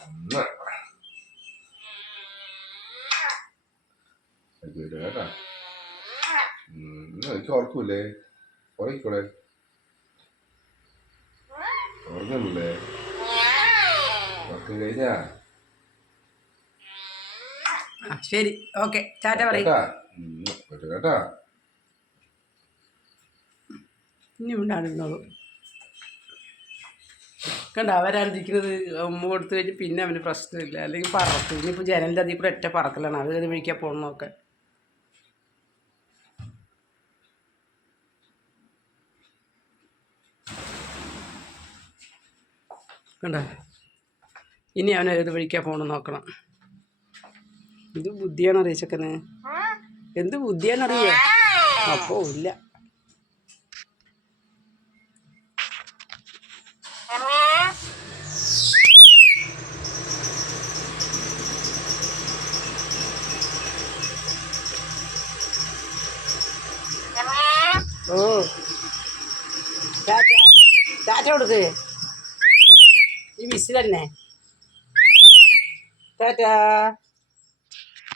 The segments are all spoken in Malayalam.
ഒന്ന് കേട്ടാ എനിക്ക് ഉറക്കൂലേ ഉറങ്ങിക്കൂടെ? ഉറങ്ങുന്നില്ലേ? ഉറക്കം കഴിഞ്ഞാ? ശരി. ഓക്കെ. ചാറ്റ പറയും. കേട്ടാ? ഇനി ഉണ്ടായിരുന്നോളൂ കണ്ട അവരാതിരിക്കുന്നത് അമ്മ കൊടുത്തു കഴിഞ്ഞ് പിന്നെ അവന് പ്രശ്നമില്ല. അല്ലെങ്കിൽ പറക്കും. ഇനിയിപ്പോൾ ജനലിന്റെ അതിൽ കൂടെ ഒറ്റ പറക്കലാണ്. അത് കയറി വിളിക്കാൻ പോകണമെന്നൊക്കെ കണ്ട? ഇനി അവൻ ഏത് വഴിക്കാ പോകണം നോക്കണം. ഇത് ബുദ്ധിയാണ് അറിയിച്ചക്കനെ എന്ത് ബുദ്ധിയാണറിയ അപ്പോ ഇല്ല. ഓ. ടാറ്റ ടാറ്റ കൊടുക്ക്. ഈ വിസിൽ തന്നെ. ടാറ്റ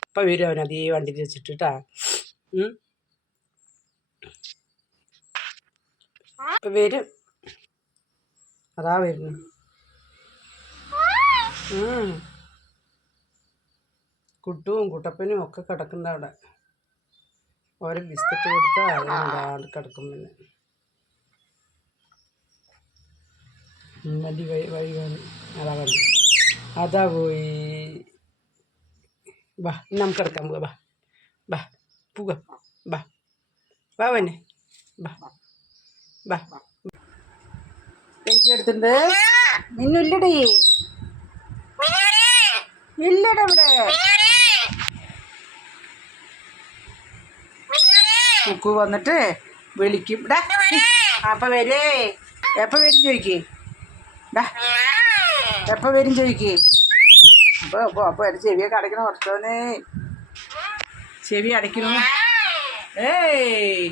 ഇപ്പം വരും അവനത് ഈ വണ്ടിയിൽ വെച്ചിട്ട് കേട്ടാ ഇപ്പം വരും. അതാ വരുന്നു. കുട്ടുവും കുട്ടപ്പനും ഒക്കെ കിടക്കുന്ന അവിടെ ഓരോ ബിസ്ക്കറ്റ് കൊടുത്താൽ അതുകൊണ്ടാണ് കിടക്കും പിന്നെ. ഉം, വൈ കാണും അതാ കണ്ടു അതാ പോയി. വാ നമുക്ക് കിടക്കാൻ പോവാ. വാ വാ വാ ബാ വന്നെ വാ വാ. പേച്ച് എടുത്തിട്ടുണ്ട്. മിന്നുല്ലടി. ഇല്ലടാ ഇവിടെ. കുക്കു വന്നിട്ട് വിളിക്കും. അപ്പൊ വരേ. എപ്പ വരും ചോദിക്ക് എപ്പ വരും ചോദിക്ക് അപ്പൊ അപ്പൊ അപ്പൊ എന്റെ ചെവിയൊക്കെ അടയ്ക്കണ? കുറച്ചോനെ ചെവി അടയ്ക്കണു? ഏയ്.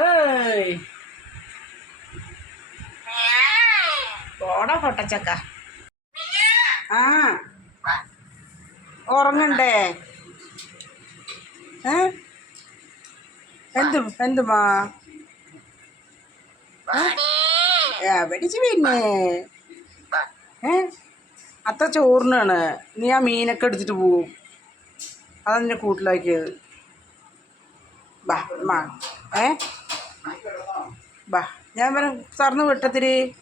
ഏയ്. പോടാ പൊട്ടച്ചക്ക. ആ. ഉറങ്ങണ്ടേ? പിന്നെ. ഏ? അത്ര ചോറിനാണ്. നീ ആ മീനൊക്കെ എടുത്തിട്ട് പോവും. അതാ നിന്നെ കൂട്ടിലാക്കിയത്. ബാ മാ. ഏ? ബാ ഞാൻ പറ സാറിന് വിട്ടത്തിരി.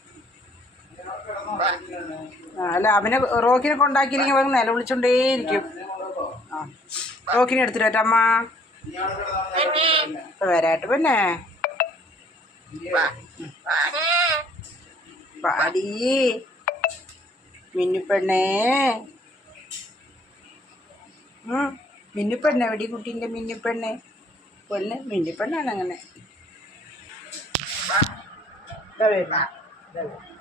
അല്ല അവനെ റോക്കിനെ കൊണ്ടാക്കിയില്ലെങ്കിൽ അവൻ നിലവിളിച്ചോണ്ടേയിരിക്കും. ആ. റോക്കിനെ എടുത്തിട്ട് വരാം അമ്മ. ഇപ്പൊ വരാട്ട് പിന്നെ. പാടി മിന്നിപ്പെണ്ണേ മിന്നിപ്പെണ്ണ എവിടെ കുട്ടീന്റെ മിന്നിപ്പെണ്ണെ പെണ്ണ് മിന്നിപ്പെണ്ണാണ് അങ്ങനെ. ഇതാ വരുന്ന. ഇതാ വരുന്നു.